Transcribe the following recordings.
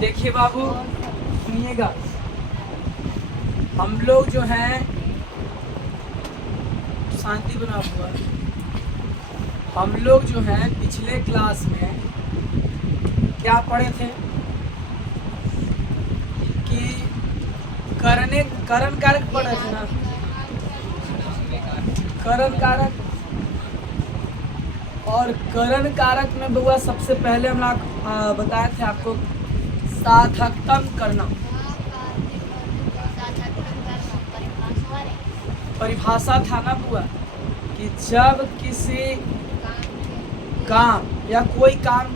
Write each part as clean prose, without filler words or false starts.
देखिए बाबू, सुनिएगा, हम लोग जो हैं, शांति बना हुआ, हम लोग जो हैं पिछले क्लास में क्या पढ़े थे कि करण कारक पढ़े थे ना। करण कारक, और करण कारक में बउआ सबसे पहले हम लोग बताए थे आपको सार्थकतम करना। परिभाषा था ना बुआ कि जब किसी काम या कोई काम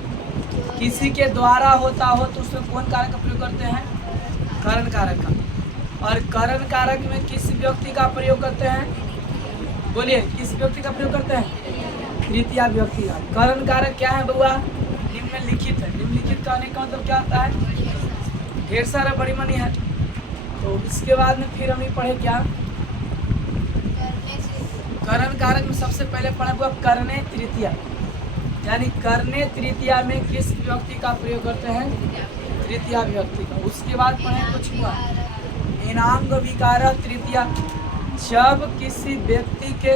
किसी के द्वारा होता हो तो उसमें कौन कारक का प्रयोग करते हैं? करण कारक का। और करण कारक में किस व्यक्ति का प्रयोग करते हैं? बोलिए, किस व्यक्ति का प्रयोग करते हैं? तृतीया व्यक्ति का। करण कारक क्या है बउआ? निम्नलिखित है। निम्नलिखित कहने का मतलब क्या होता है? ढेर सारा बड़ी मनी है। तो इसके बाद में फिर हम ये पढ़े क्या? करण कारक में सबसे पहले पढ़ा हुआ करने तृतीया, यानी करने तृतीया में किस व्यक्ति का प्रयोग करते हैं? तृतीया व्यक्ति का। उसके बाद पढ़े कुछ हुआ इनांग विकार तृतीया, जब किसी व्यक्ति के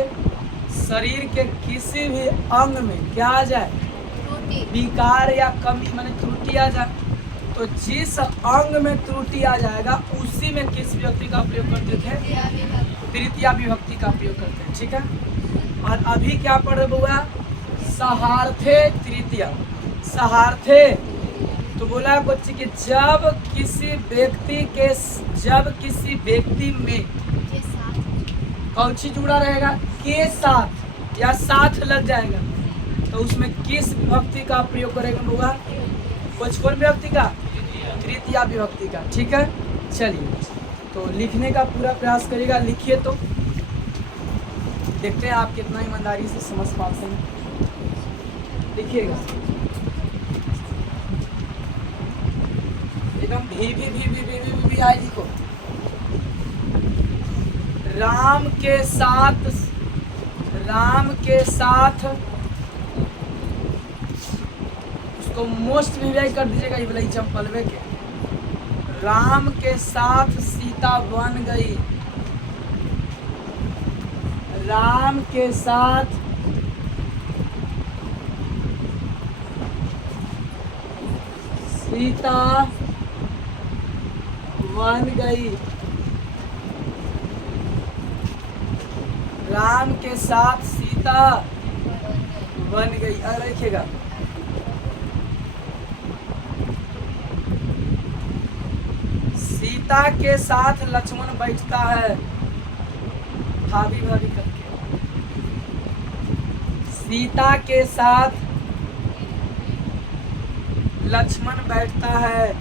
शरीर के किसी भी अंग में क्या आ जाए? विकार या कमी माने त्रुटि आ जाए, तो जिस अंग में त्रुटि आ जाएगा उसी में किस व्यक्ति का प्रयोग करते थे? तृतीया विभक्ति का प्रयोग करते हैं। ठीक है। और अभी क्या पढ़ रहे बुआ? सहार्थे तृतीया। सहार्थे तो बोला बच्चे कि जब किसी व्यक्ति में कौची जुड़ा रहेगा? के साथ या साथ लग जाएगा, तो उसमें किस विभक्ति का प्रयोग करेगा बुआ? कौन विभक्ति का? तृतीया विभक्ति का। ठीक है। चलिए, तो लिखने का पूरा प्रयास करिएगा। लिखिए तो देखते हैं आप कितना ईमानदारी से समझ पाते हैं। लिखिएगा एकदम भी आई लिखो। राम के साथ उसको मोस्ट भी कर दीजिएगा। ये वाला चंपलवे के राम के साथ सीता बन गई। राम के साथ सीता बन गई। राम के साथ सीता बन गई। अगर लिखिएगा सीता के साथ लक्ष्मण बैठता है, भाभी भाभी करके। सीता के साथ लक्ष्मण बैठता है।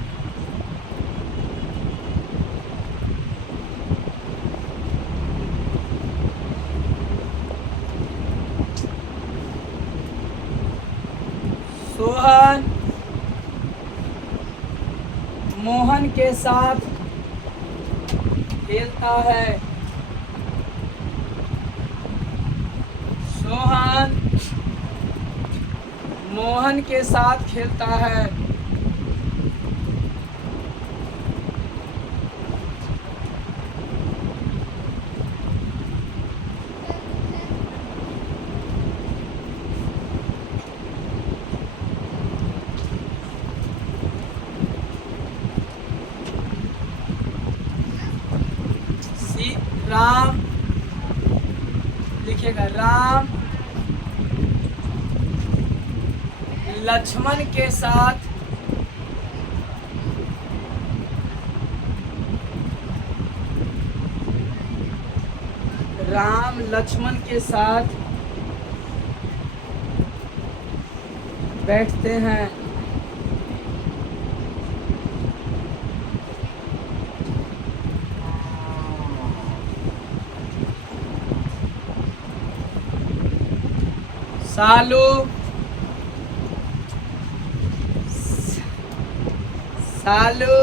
सोहन मोहन के साथ खेलता है। सोहन मोहन के साथ खेलता है। राम लिखिएगा, राम लक्ष्मण के साथ बैठते हैं। सालू सालू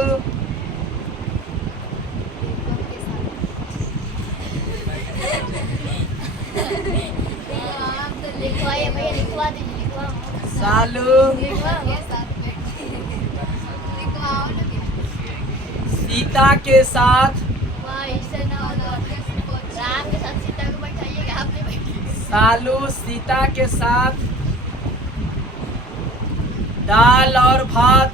सीता के साथ राम के साथ सीता को बैठाइएगा, आप नहीं बैठिए। सालू सीता के साथ दाल और भात।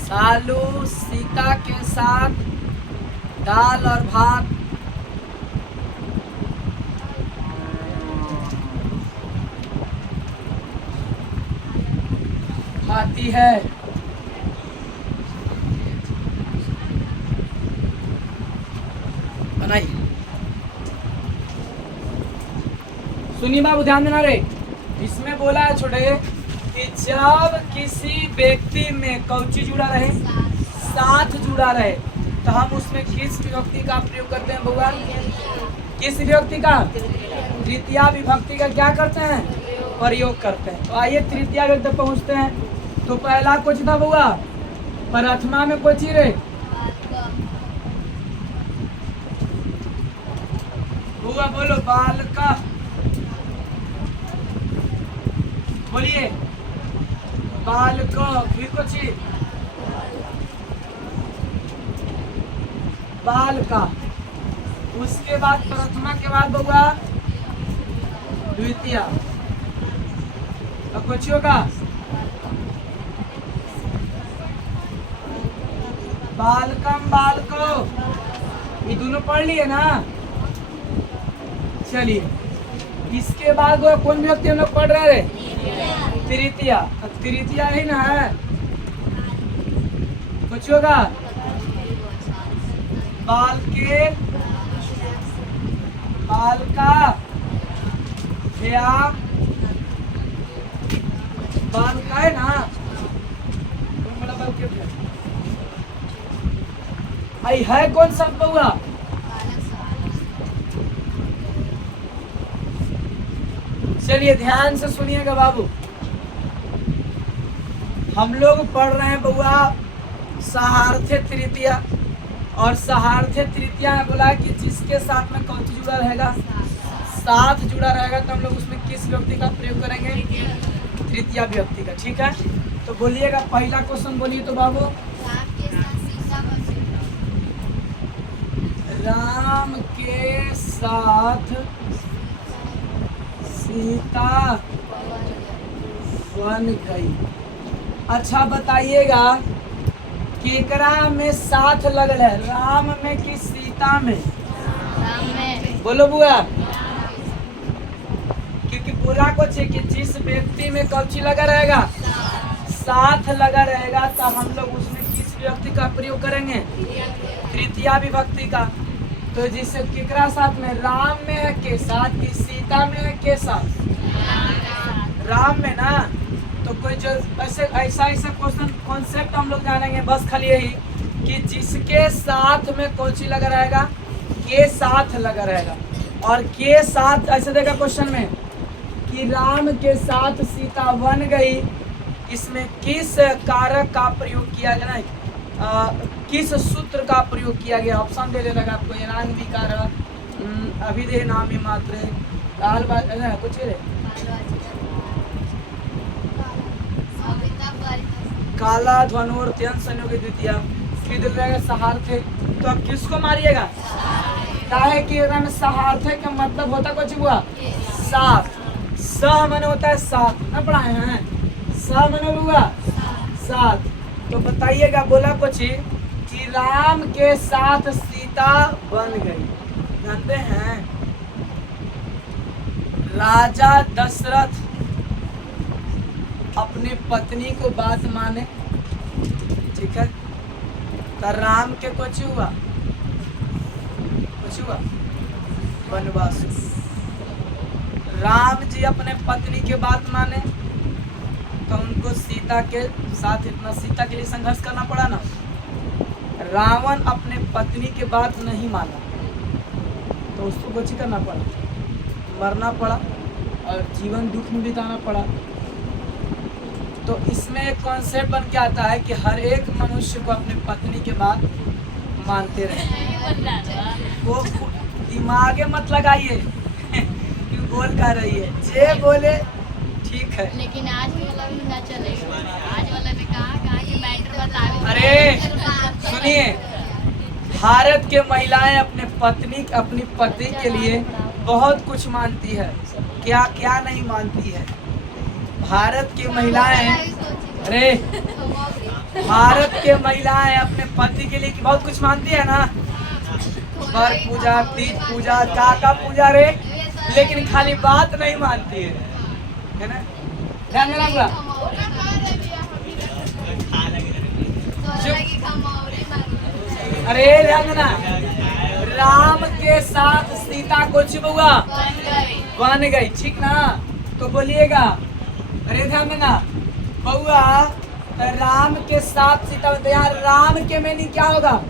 सालू सीता के साथ दाल और भात खाती है। बनाइए, सुनिए बाबू, ध्यान देना रे। इसमें बोला है छोटे कि जब किसी व्यक्ति में कौची जुड़ा रहे, साथ जुड़ा रहे, तो हम उसमें किस विभक्ति का प्रयोग करते हैं बउआ? किस विभक्ति का? तृतीया विभक्ति का क्या करते हैं? प्रयोग करते हैं। तो आइए तृतीया विभक्ति पहुंचते हैं। तो पहला कुछ था बउआ, प्रथमा में कोची रे? बउआ बोलो, बालका बोलिए, बालका। फिर कोची? बालका। उसके बाद प्रथमा के बाद बउआ द्वितीया। अब कुछ होगा? बालकम बालको, ये दोनों पढ़ लिए ना? चलिए, इसके बाद वो कौन व्यक्ति हम लोग पढ़ रहे हैं? तृतीया। तृतीया ही ना है, कुछ होगा? बाल के, बाल का, या बाल का है ना? बड़ा बाल के आई है कौन सा बउआ? चलिए ध्यान से सुनिएगा बाबू, हम लोग पढ़ रहे हैं बउआ सहार्थे तृतीया। और सहार्थे तृतीया में बोला कि जिसके साथ में कौन जुड़ा रहेगा? साथ जुड़ा रहेगा। तो हम लोग उसमें किस व्यक्ति का प्रयोग करेंगे? तृतीया व्यक्ति का। ठीक है, तो बोलिएगा पहला क्वेश्चन बोलिए तो बाबू। राम के साथ सीता बन गई। अच्छा बताइएगा, केकरा में साथ लगल है? राम में कि सीता में? राम में। बोलो बुआ, क्योंकि पूरा कुछ है कि जिस व्यक्ति में कौची लगा रहेगा? साथ लगा रहेगा। तो हम लोग उसमें किस व्यक्ति का प्रयोग करेंगे? तृतीया विभक्ति का। तो जिससे केकरा साथ में? राम में है के साथ कि सीता में है के साथ? राम में ना। तो कोई जो ऐसा क्वेश्चन कॉन्सेप्ट हम लोग जानेंगे, बस खाली यही कि जिसके साथ में कौची लगा रहेगा? के साथ लगा रहेगा। और के साथ ऐसे देगा क्वेश्चन में कि राम के साथ सीता बन गई, इसमें किस कारक का प्रयोग किया गया? किस सूत्र का प्रयोग किया गया? ऑप्शन दे देगा आपको, एनांग विकार, अभिधेय नाम मात्र, कुछ काला ध्वनुर त्यंत संयोग द्वितीय, फिर रहेगा सहार्थे। तो अब किसको मारिएगा? काहे कि सहार्थे का मतलब होता कुछ हुआ? साथ। सह मन होता है साथ, ना पढ़ाए हैं? सह मन हुआ साथ। तो बताइएगा, बोला कुछ कि राम के साथ सीता बन गई। जानते हैं राजा दशरथ अपनी पत्नी को बात माने, ठीक है? तो राम के कुछ हुआ वनवास। राम जी अपने पत्नी के बात माने, तो उनको सीता के साथ इतना सीता के लिए संघर्ष करना पड़ा ना। रावण अपने पत्नी के बात नहीं माना, तो उसको कुछ करना पड़ा, मरना पड़ा और जीवन दुख में बिताना पड़ा। तो इसमें एक कॉन्सेप्ट बन के आता है कि हर एक मनुष्य को अपने पत्नी के बात मानते रहे। वो दिमागे मत लगाइए क्यों बोल कर रही है, जे बोले ठीक है। लेकिन आज वाला भी ना चलेगा। आज वाला में कहाँ के मैटर बतावे। अरे सुनिए, भारत के महिलाएं अपनी पति के लिए बहुत कुछ मानती है। क्या क्या नहीं मानती है भारत की महिलाएं। अरे भारत के महिलाएं अपने पति के लिए बहुत कुछ मानती है ना। वर पूजा, तीज पूजा, का पूजा रे, लेकिन खाली बात नहीं मानती है ना। ध्यान देना पूरा। अरे ध्यान देना, राम के साथ सीता को हुआ बन गई, ठीक ना। तो बोलिएगा, अरे ध्यान देना बउआ, राम के साथ सीता, तो यहाँ राम के में नहीं क्या होगा,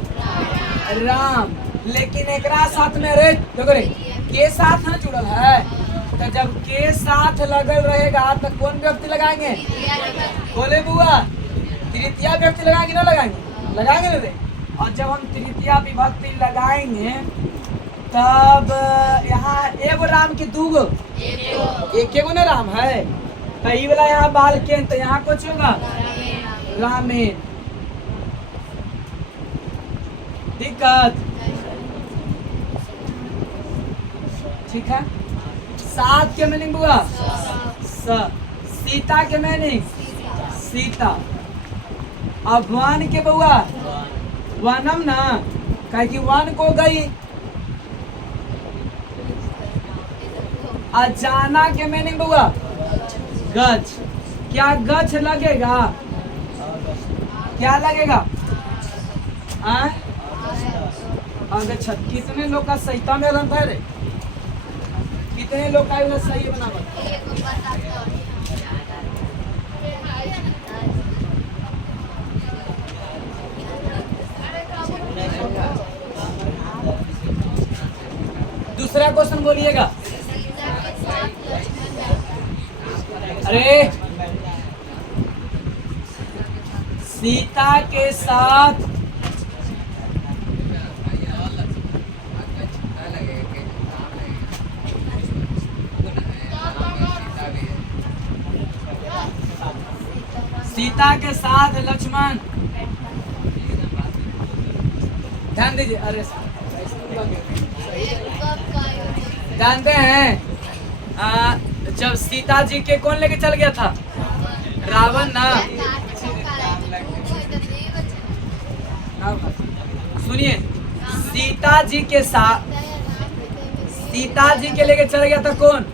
राम। लेकिन एकरा साथ में रे देखो रे, के साथ ना जुड़ल है, तो जब के साथ लगल रहेगा तो कौन व्यक्ति लगाएंगे, बोले बुआ, तृतीया व्यक्ति लगाएंगे ना लगाएंगे, लगाएंगे रे। और जब हम तृतीया विभक्ति लगाएंगे तब यहाँ एगो राम की दूगो, एक ना राम है, तो ये वाला यहाँ बाल के, तो यहाँ कुछ होगा रामेन। दिक्कत ठीक है। सात के मीनिंग बुआ सीता के मीनिंग सीता। अब वन के बुआ वनम ना, कहे कि वन को गई। अजाना के मीनिंग बुआ गछ। क्या गछ लगेगा, क्या लगेगा अगर छत। कितने लोग का सहीता में रंग है रे, कितने लोग का सही बना। दूसरा क्वेश्चन बोलिएगा। अरे सीता के साथ लक्ष्मण, ध्यान दीजिए। अरे जानते हैं जब सीता जी के कौन लेके चल गया था, रावण ना। सुनिए, सीता जी के साथ, सीता जी के लेके चल गया था कौन,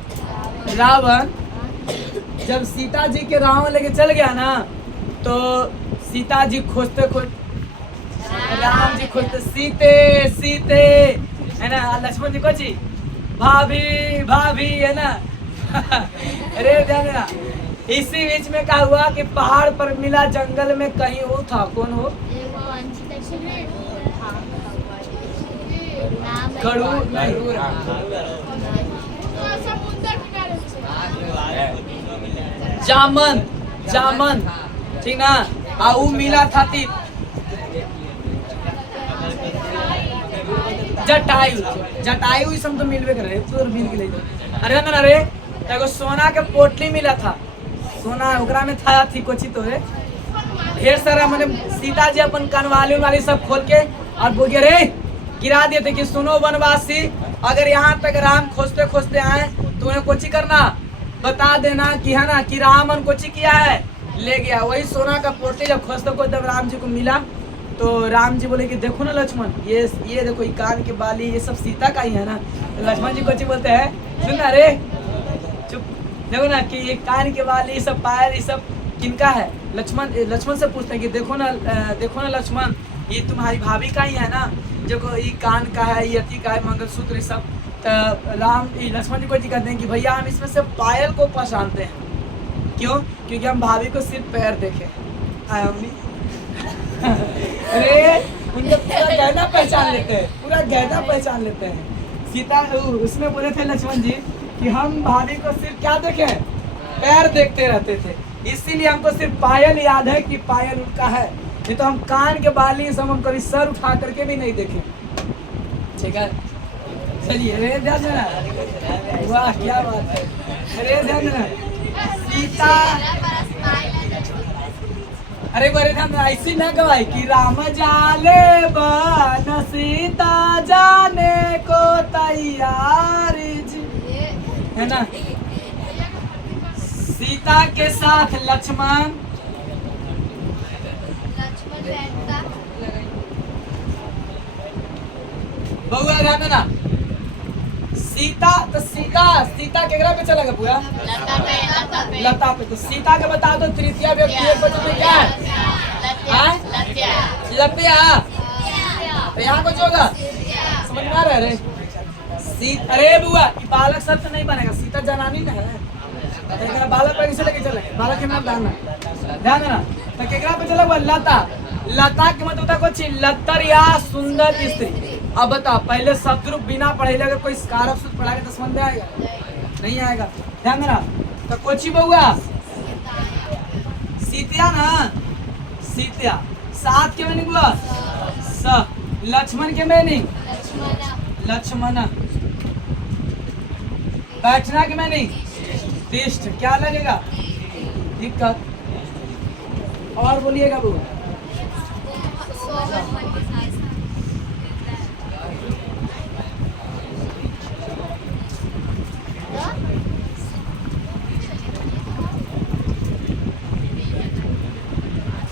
रावण। जब सीता जी के रावण लेके चल गया ना, तो सीता जी खोजते राम जी खोजते सीते सीते है ना, लक्ष्मण जी को जी भाभी भाभी है ना। अरे ध्यान देना, इसी बीच में क्या हुआ कि पहाड़ पर मिला, जंगल में कहीं वो था, कौन हो, जामन, जामन, ठीक ना। आऊ मिला था ती जटायु, जटायु ही सब तो मिलवे कर रहे तो मिल के ले। अरे ना रे, एगो सोना के पोटली मिला था, सोना ओकरा में था थी कोची तो रे ढेर सारा। मैंने सीता जी अपन कनवाली वाली सब खोल के और बोगे रे गिरा दिए थे कि सुनो वनवासी, अगर यहाँ तक राम खोजते खोजते आए तो उन्हें कोची करना, बता देना कि है ना कि रामन कोची किया है, ले गया। वही सोना का पोटली जब खोजते को जब राम जी को मिला, तो राम जी बोले कि देखो ना लक्ष्मण, ये देखो ये कान के बाली, ये सब सीता का ही है ना। तो लक्ष्मण जी कोची बोलते हैं, सुन ना रे चुप, देखो ना कि ये कान के बाली, ये सब पायल, ये सब किनका है। लक्ष्मण से पूछते हैं कि देखो ना लक्ष्मण, ये तुम्हारी भाभी का ही है ना, जो ये कान का है, ये अति का है, मंगलसूत्र, सब। तो लक्ष्मण जी को जी कहते हैं कि भैया हम इसमें से पायल को पहचानते हैं। क्यों? क्योंकि हम भाभी को सिर्फ पैर देखे। अरे उनका पूरा गहना पहचान लेते हैं, पूरा गहना पहचान लेते हैं। सीता उसमें बोले थे लक्ष्मण जी कि हम भाभी को सिर्फ क्या देखे, पैर देखते रहते थे, इसीलिए हमको सिर्फ पायल याद है कि पायल उनका है, नहीं तो हम कान के बाली सब हम कभी सर उठा करके भी नहीं देखे। ठीक है, चलिए रे ध्यान देना, वाह क्या बात है, रे ध्यान देना। सीता अरे गोरे हम ऐसी न गवाई कि राम जाले बन सीता जाने को तैयार जी है ना। सीता के साथ लक्ष्मण बउआ ध्यान देना। सीता तो सीता केकरा पे चला गया पूरा लता पे। तो सीता के बता दो तृतीय व्यक्ति एक वचन में क्या है? लतिया। तो यहाँ कुछ होगा समझ में आ रहा है रे? अरे बुआ बालक शब्द नहीं बनेगा, सीता जनानी ना है। तो बालक पे किसे लेके चले? बालक के नाम ध्यान देना। तो केकरा पे चला हुआ? लता। लता के मतलब होता कुछ लतर या सुंदर स्त्री। अब बता पहले शब्द बिना पढ़े अगर कोई कारक सूत्र पढ़ा के तो समझ में आएगा? नहीं आएगा। ध्यान देना। तो कोची बउआ सीतिया ना, सीतिया। साथ के मीनिंग बुआ स। लक्ष्मण के मीनिंग लक्ष्मण। बैठना के मीनिंग तिष्ठ। क्या लगेगा? दिक्कत। और बोलिएगा बुआ।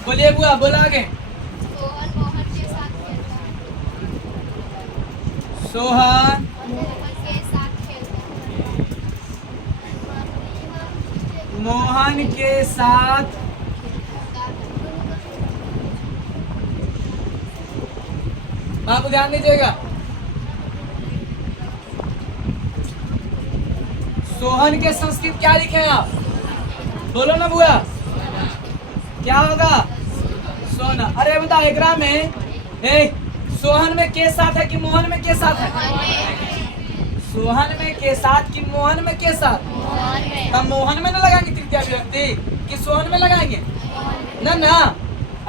बोलिए बुआ, बोला आगे। सोहन मोहन के साथ बाबू ध्यान दीजिएगा। सोहन के संस्कृत क्या लिखे आप? बोलो ना बुआ, क्या होगा? सोना। अरे बता एकरा में सोहन में के साथ है कि मोहन में के साथ है? सोहन में के साथ कि मोहन में के साथ? हम मोहन में ना लगाएंगे तृतीय व्यक्ति कि सोहन में लगाएंगे? ना ना,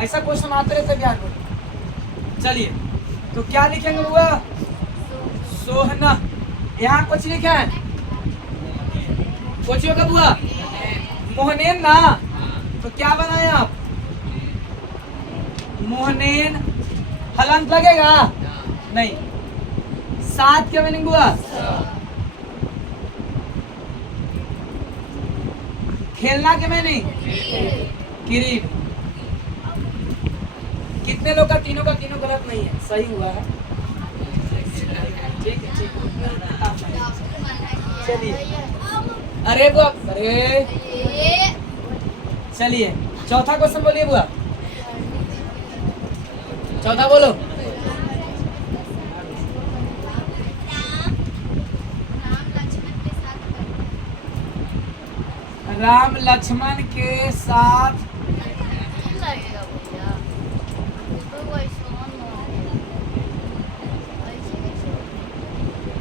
ऐसा क्वेश्चन आते रहते बिहार में। चलिए तो क्या लिखेंगे बुआ? सोहना। यहाँ कुछ लिखा है? कुछ होगा बुआ? मोहनेन ना। तो क्या बनाए आप? मोहनेन। हलंत लगेगा? नहीं। साथ क्या मीनिंग बुआ? खेलना के मीनिंग किरीट। कितने लोग का तीनों गलत नहीं है, सही हुआ है। ठीक है ठीक है। चलिए अरे बुआ अरे चलिए चौथा क्वेश्चन बोलिए बुआ। चौथा बोलो। राम लक्ष्मण के साथ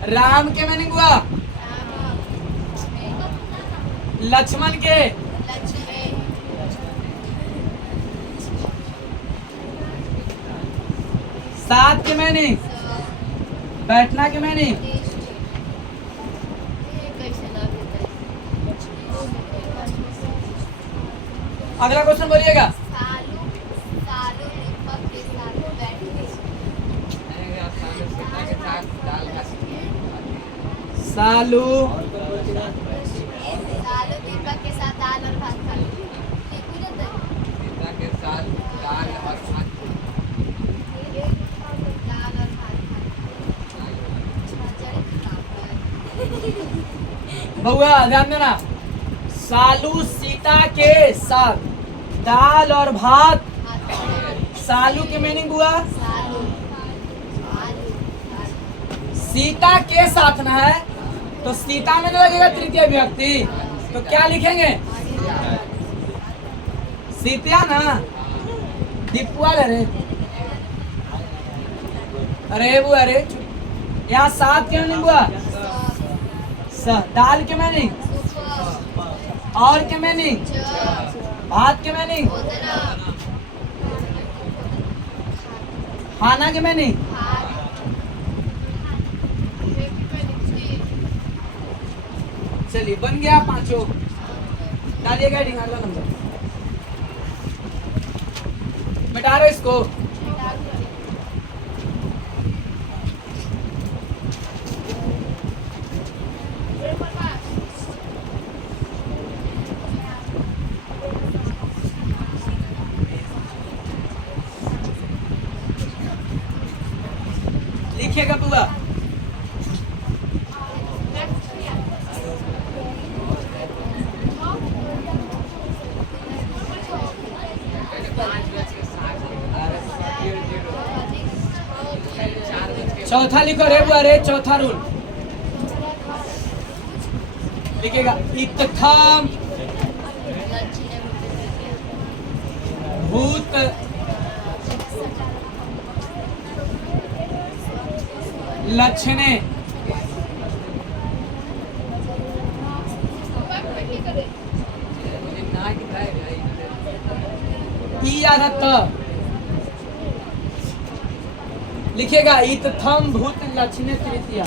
राम के मीनिंग हुआ लक्ष्मण के साथ के मीनिंग बैठना के मीनिंग अगला क्वेश्चन बोलिएगा। सालू दीपक के साथ दाल और भात खा के साथ दाल और भात बउआ ध्यान देना। सालू सीता के साथ दाल और भात। सालू के मीनिंग हुआ सीता के साथ ना है तो सीता में नहीं लगेगा तृतीय विभक्ति, तो क्या लिखेंगे? सीतिया ना। दीपुआ रे अरे बुआ अरे यहाँ सात के मीनिंग हुआ दाल के मीनिंग और के मीनिंग भात के मीनिंग खाना के मीनिंग चलिए बन गया पांचों। डालिएगा हेडिंग अगला नंबर। मिटा रहे इसको। लिखिएगा बुआ। चौथा लिखो रे बुआ रे, चौथा रूल लिखिएगा। इत्थम भूत लक्षणे ई आधा त लिखिएगा। इत्थम भूत लक्षणे तृतीया।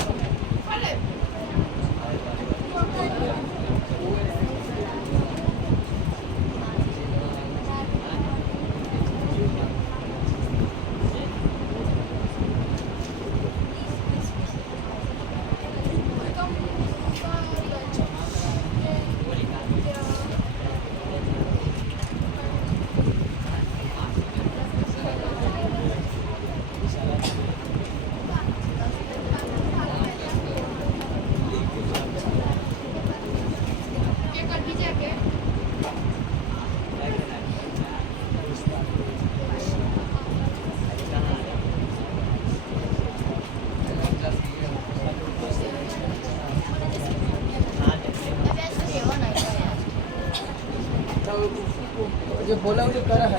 जो बोला जो कर है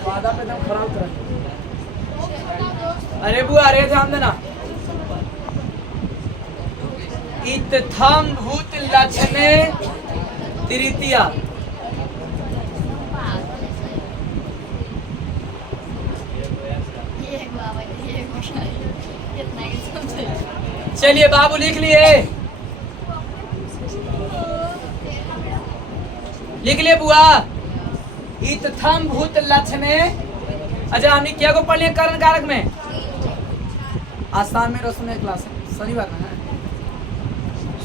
वादा पे एकदम खराब कर। अरे बुआ अरे ध्यान देना। इत्थम भूत लक्षणे तृतीया। चलिए बाबू लिख लिए, लिख लिए बुआ। इत्थम भूत लक्षणे। अच्छा हमने क्या को पढ़ लिया करण कारक में। आसाम में रसुन क्लास है शनिवार में है।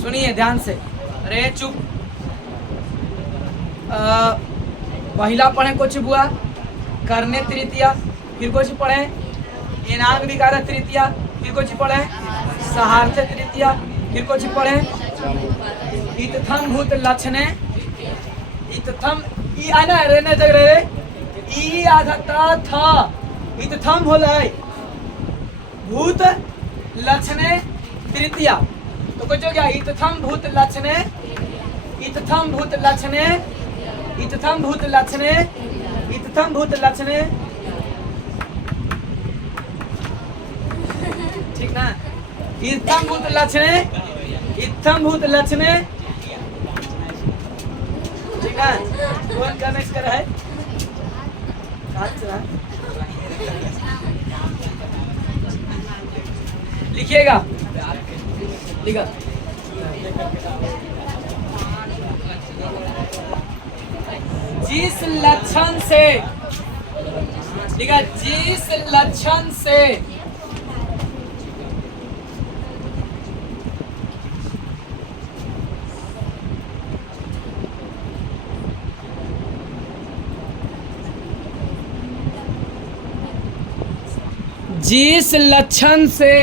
सुनिए ध्यान से। अरे चुप। पहला पढ़े कुछ बुआ करने तृतीया, फिर कुछ पढ़े इनांग विकार तृतीया, फिर कुछ पढ़े सहार्थ तृतीया, फिर कुछ पढ़े इत्थम भूत लक्षणे। इत्थम ई आना रहने जग रहे ई आधा था इत्थम होलै भूत लक्षणे तृतीया। तो कुछ हो गया इत्थम भूत लक्षणे, इत्थम भूत लक्षणे, इत्थम भूत लक्षणे, इत्थम भूत लक्षणे। ठीक ना। इत्थम भूत लक्षणे, इत्थम भूत लक्षणे। ठीक है। कौन का मिक्स कर है? लिखिएगा। लिखा जिस लक्षण से, लिखा जिस लक्षण से जिस लक्षण से